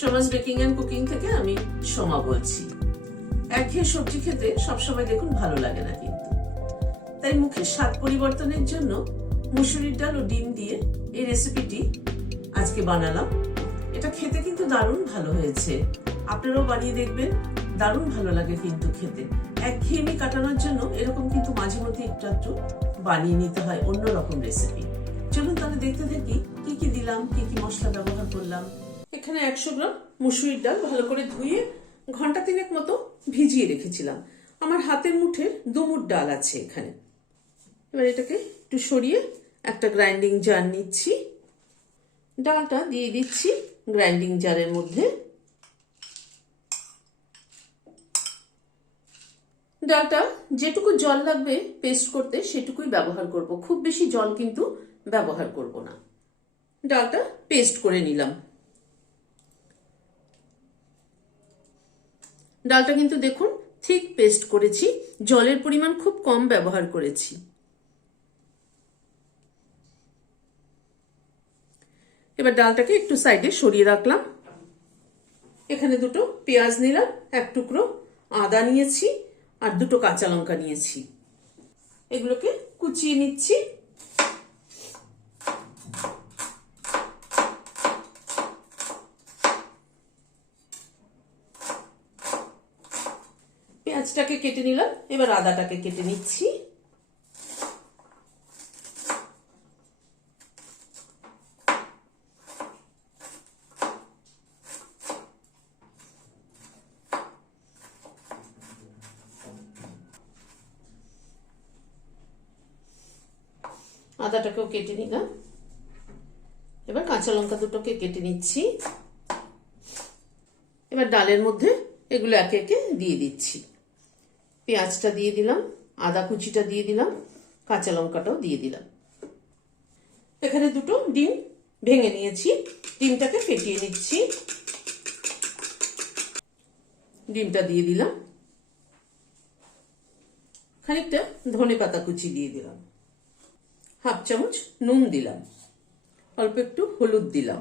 Soma's baking and cooking থেকে আমি সোমা বলছি। একঘেয়ে সবজি খেতে সবসময় দেখুন ভালো লাগে না, কিন্তু তাই মুখের স্বাদ পরিবর্তনের জন্য মুসুরির ডাল ও ডিম দিয়ে এই রেসিপিটি আজকে বানালাম। এটা খেতে কিন্তু দারুণ ভালো হয়েছে, আপনারাও বানিয়ে দেখবেন, দারুণ ভালো লাগে কিন্তু খেতে। একঘেয়েমি কাটানোর জন্য এরকম কিন্তু মাঝে মধ্যে একটু একটু বানিয়ে নিতে হয় অন্যরকম রেসিপি। চলুন তাহলে দেখতে থাকি কি কি দিলাম, কি কি মশলা ব্যবহার করলাম। এখানে 100 গ্রাম মুসুরির ডাল ভালো করে ধুয়ে ঘন্টা 3 মতো ভিজিয়ে রেখেছিলাম। আমার হাতের মুঠের 2 মুঠ ডাল আছে এখানে। এবার এটাকে একটু সরিয়ে একটা গ্রাইন্ডিং জার নিচ্ছি, ডালটা দিয়ে দিচ্ছি গ্রাইন্ডিং জারের মধ্যে। ডালটা যেটুকু জল লাগবে পেস্ট করতে সেটুকুই ব্যবহার করব, খুব বেশি জল কিন্তু ব্যবহার করব না। ডালটা পেস্ট করে নিলাম। ডালটা কিন্তু দেখুন ঠিক পেস্ট করেছি, জলের পরিমাণ খুব কম ব্যবহার করেছি। এবার ডালটাকে একটু সাইডে সরিয়ে রাখলাম। এখানে 2টো পেঁয়াজ নিলাম, 1 টুকরো আদা নিয়েছি আর 2টো কাঁচা লঙ্কা নিয়েছি। এগুলোকে কুচিয়ে নিচ্ছি। পেঁয়াজটাকে কেটে নিলাম, এবার আদাটাকে কেটে নিচ্ছি। আদাটাকেও কেটে নিলাম, এবার কাঁচা লঙ্কা 2টোকে কেটে নিচ্ছি। এবার ডালের মধ্যে এগুলো একে একে দিয়ে দিচ্ছি। পেঁয়াজটা দিয়ে দিলাম, আদা কুচিটা দিয়ে দিলাম, কাঁচা লঙ্কাটাও দিয়ে দিলাম। এখানে 2টো ডিম ভেঙে নিয়েছি, ডিমটাকে ফেটিয়ে নিচ্ছি। ডিমটা দিয়ে দিলাম, খানিকটা ধনেপাতা কুচি দিয়ে দিলাম, 1/2 চামচ নুন দিলাম, অল্প একটু হলুদ দিলাম,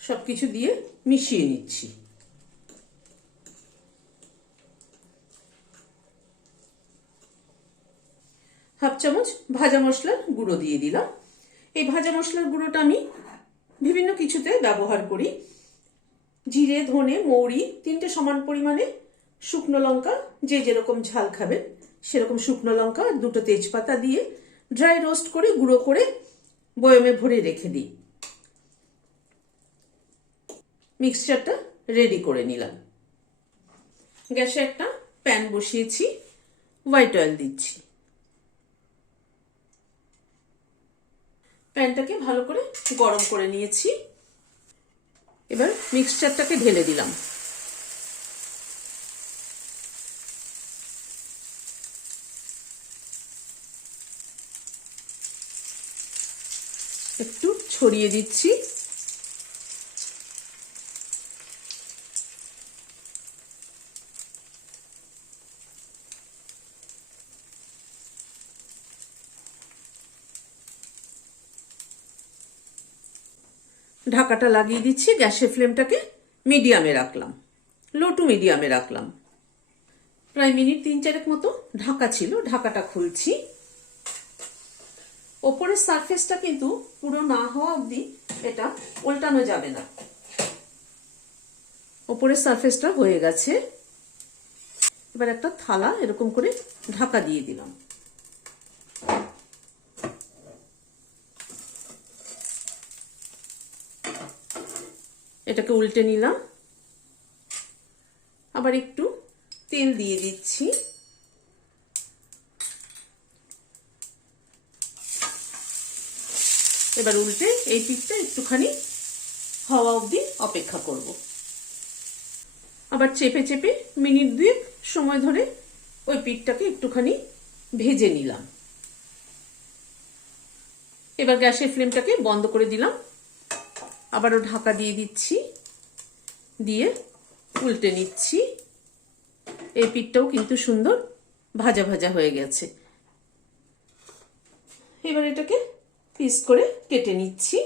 সবকিছু দিয়ে মিশিয়ে নিচ্ছি। হাফ চামচ ভাজা মশলার গুঁড়ো দিয়ে দিলাম। এই ভাজা মশলার গুঁড়োটা আমি বিভিন্ন কিছুতে ব্যবহার করি। জিরে, ধনে, মৌরি 3টে সমান পরিমাণে, শুকনো লঙ্কা যে যেরকম ঝাল খাবেন সেরকম শুকনো লঙ্কা আর 2টো তেজপাতা দিয়ে ড্রাই রোস্ট করে গুঁড়ো করে বয়মে ভরে রেখে দিই। মিক্সচারটা রেডি করে নিলাম। গ্যাসে একটা প্যান বসিয়েছি, হোয়াইট অয়েল দিচ্ছি। প্যানটাকে ভালো করে গরম করে নিয়েছি। এবার মিক্সচারটাকে ঢেলে দিলাম। একটু ছড়িয়ে দিচ্ছি। ঢাকাটা লাগিয়ে দিচ্ছি। গ্যাসের ফ্লেমটাকে মিডিয়ামে রাখলাম, লো টু মিডিয়ামে রাখলাম। প্রায় মিনিট 3-4 মতো ঢাকা ছিল, ঢাকাটা খুলছি। ওপরের সারফেসটা কিন্তু পুরো না হওয়া অবধি এটা উল্টানো যাবে না। ওপরের সারফেসটা হয়ে গেছে। এবার একটা থালা এরকম করে ঢাকা দিয়ে দিলাম। এটাকে উল্টে নিলাম, আবার একটু তেল দিয়ে দিচ্ছি। এবার উল্টে এই পিঠটা একটুখানি হওয়া অবধি অপেক্ষা করব। আবার চেপে চেপে মিনিট 2 সময় ধরে ওই পিঠটাকে একটুখানি ভেজে নিলাম। এবার গ্যাসের ফ্লেমটাকে বন্ধ করে দিলাম, আবারও ঢাকা দিয়ে দিচ্ছি, দিয়ে উল্টে নিচ্ছি। এই পিঠটাও কিন্তু সুন্দর ভাজা ভাজা হয়ে গেছে। এবার এটাকে পিস করে কেটে নিচ্ছি।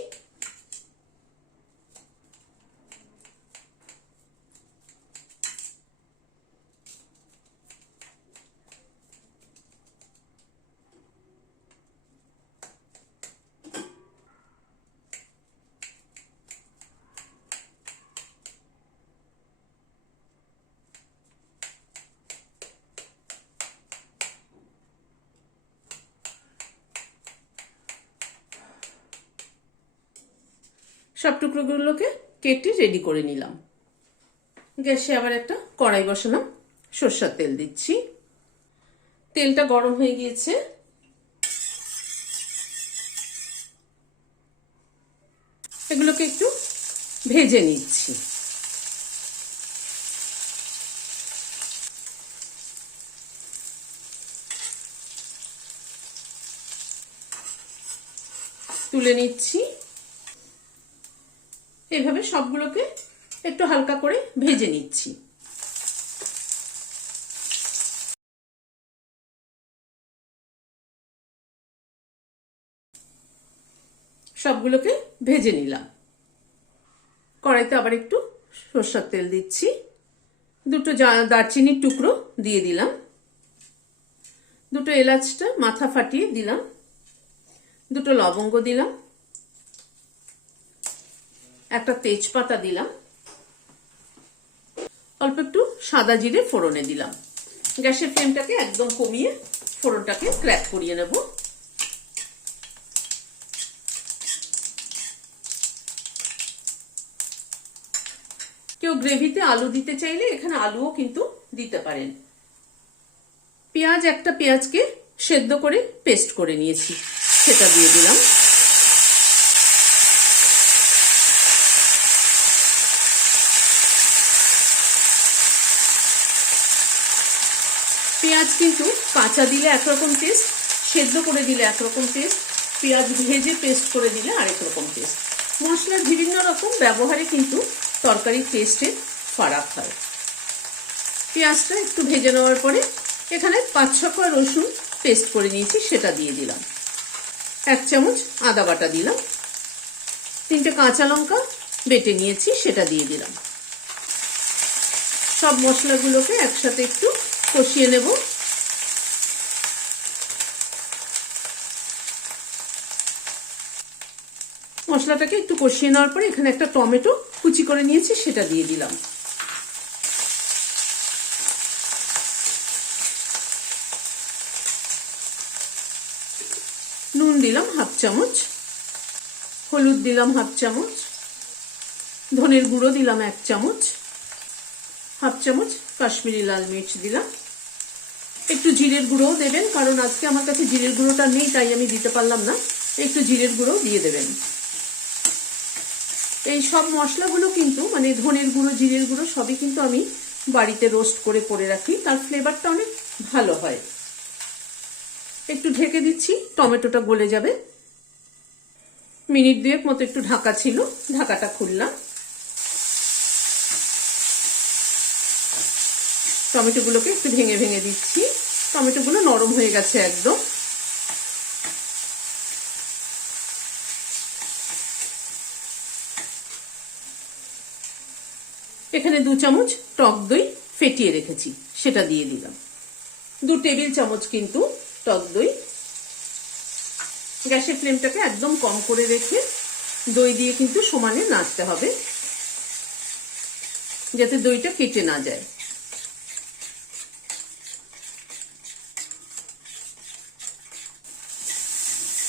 সব টুকরোগুলোকে কেটে রেডি করে নিলাম। গ্যাসে আবার একটা কড়াই বসালাম, সরষের তেল দিচ্ছি। তেলটা গরম হয়ে গিয়েছে। এগুলোকে একটু ভেজে নিচ্ছি। তুলে নিচ্ছি। এভাবে সবগুলোকে একটু হালকা করে ভেজে নিচ্ছি। সবগুলোকে ভেজে নিলাম। কড়াইতে আবার একটু সরষের তেল দিচ্ছি। দুটো দারচিনির টুকরো দিয়ে দিলাম। দুটো এলাচটা মাথা ফাটিয়ে দিলাম। দুটো লবঙ্গ দিলাম। একটা তেজপাতা দিলাম। অল্প একটু সাদা জিরে ফোড়নে দিলাম। গ্যাসের ফ্লেমটাকে একদম কমিয়ে ফোড়নটাকে ক্র্যাক করিয়ে নেব। কেউ গ্রেভিতে আলু দিতে চাইলে এখানে আলুও কিন্তু দিতে পারেন। পেঁয়াজ, একটা পেঁয়াজকে সেদ্ধ করে পেস্ট করে নিয়েছি, সেটা দিয়ে দিলাম। পেঁয়াজ কিন্তু কাঁচা দিলে একরকম টেস্ট, সেদ্ধ করে দিলে একরকম টেস্ট, পেঁয়াজ ভেজে পেস্ট করে দিলে আরেক রকম টেস্ট। মশলার বিভিন্ন রকম ব্যবহারে কিন্তু তরকারির টেস্টে ফারাক হয়। পেঁয়াজটা একটু ভেজে নেওয়ার পরে এখানে 5-6 কোয়া রসুন পেস্ট করে নিয়েছি, সেটা দিয়ে দিলাম। 1 চামচ আদা বাটা দিলাম। 3টে কাঁচা লঙ্কা বেটে নিয়েছি, সেটা দিয়ে দিলাম। সব মশলাগুলোকে একসাথে একটু কষিয়ে নেব। মশলাটাকে একটু কষিয়ে নেওয়ার পরে এখানে একটা টমেটো কুচি করে নিয়েছি, সেটা দিয়ে দিলাম। নুন দিলাম 1/2 চামচ, হলুদ দিলাম 1/2 চামচ, ধনের গুঁড়ো দিলাম 1 চামচ, 1/2 চামচ কাশ্মীরি লাল মির্চ দিলাম। একটু জিরের গুঁড়োও দেবেন, কারণ আজকে আমার কাছে জিরের গুঁড়োটা নেই, তাই আমি দিতে পারলাম না। একটু জিরের গুঁড়ো দিয়ে দেবেন। এই সব মশলাগুলো কিন্তু মানে ধনের গুঁড়ো, জিরের গুঁড়ো সবই কিন্তু আমি বাড়িতে রোস্ট করে রাখি, তার ফ্লেভারটা অনেক ভালো হয়। একটু ঢেকে দিচ্ছি, টমেটোটা গলে যাবে। মিনিট 2 মতো একটু ঢাকা ছিল, ঢাকাটা খুললাম। টমেটোগুলোকে একটু ভেঙে ভেঙে দিচ্ছি। টমেটোগুলো নরম হয়ে গেছে একদম। এখানে 2 চামচ টক দই ফেটিয়ে রেখেছি, সেটা দিয়ে দিলাম। 2 টেবিল চামচ কিন্তু টক দই। গ্যাসের ফ্লেমটাকে একদম কম করে রেখে দই দিয়ে কিন্তু সমানে নাড়তে হবে, যাতে দইটা কেটে না যায়।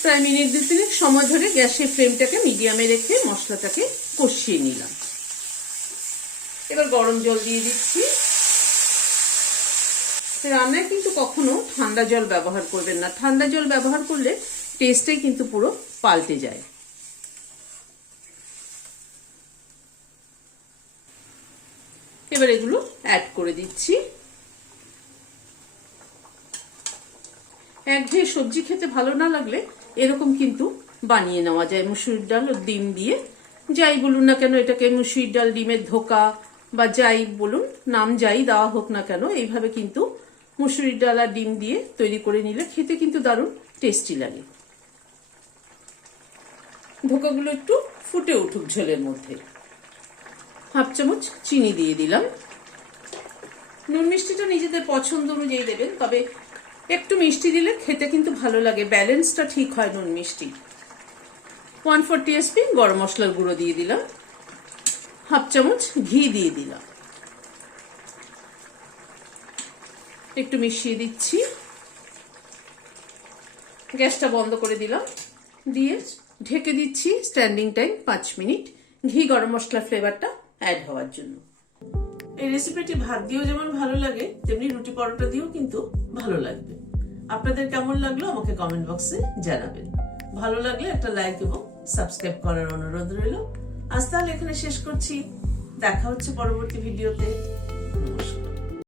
প্রায় মিনিট 2-3 সময় ধরে গ্যাসের ফ্লেমটাকে মিডিয়ামে রেখে মশলাটাকে কষিয়ে নিলাম। এবার গরম জল দিয়ে দিচ্ছি। রান্নায় কিন্তু কখনো ঠান্ডা জল ব্যবহার করবেন না, ঠান্ডা জল ব্যবহার করলে টেস্টটাই কিন্তু পুরো পাল্টে যায়। এবার এগুলো অ্যাড করে দিচ্ছি। একঘেয়ে সবজি খেতে ভালো না লাগলে এরকম কিন্তু বানিয়ে নেওয়া যায় মুসুরির ডাল ও ডিম দিয়ে। যাই বলুন না কেন এটাকে মুসুরির ডাল ডিমের ধোকা বা যাই বলুন, নাম যাই দেওয়া হোক না কেন, এইভাবে কিন্তু মুসুরির ডাল আর ডিম দিয়ে তৈরি করে নিলে খেতে কিন্তু দারুণ টেস্টি লাগে। ধোকাগুলো একটু ফুটে উঠুক ঝোলের মধ্যে। 1/2 চামচ চিনি দিয়ে দিলাম। নুন মিষ্টিটা নিজেদের পছন্দ অনুযায়ী দেবেন, তবে একটু মিষ্টি দিলে খেতে কিন্তু ভালো লাগে, ব্যালেন্সটা ঠিক হয় নুন মিষ্টি। 1/4 টিস্পুন গরম মশলার গুঁড়ো দিয়ে দিলাম। 1/2 চামচ ঘি দিয়ে দিলাম। একটু মিশিয়ে দিচ্ছি। গ্যাসটা বন্ধ করে দিলাম, দিয়ে ঢেকে দিচ্ছি স্ট্যান্ডিং টাইম 5 মিনিট। ঘি গরম মশলা ফ্লেভারটা অ্যাড হওয়ার জন্য। এই রেসিপিটি ভাত দিয়েও যেমন ভালো লাগে, তেমনি রুটি পরোটা দিয়েও কিন্তু ভালো লাগবে। আপনাদের কেমন লাগলো আমাকে কমেন্ট বক্সে জানাবেন। ভালো লাগলে একটা লাইক এবং সাবস্ক্রাইব করার অনুরোধ রইল। আজ তাহলে এখানে শেষ করছি, দেখা হচ্ছে পরবর্তী ভিডিওতে। নমস্কার।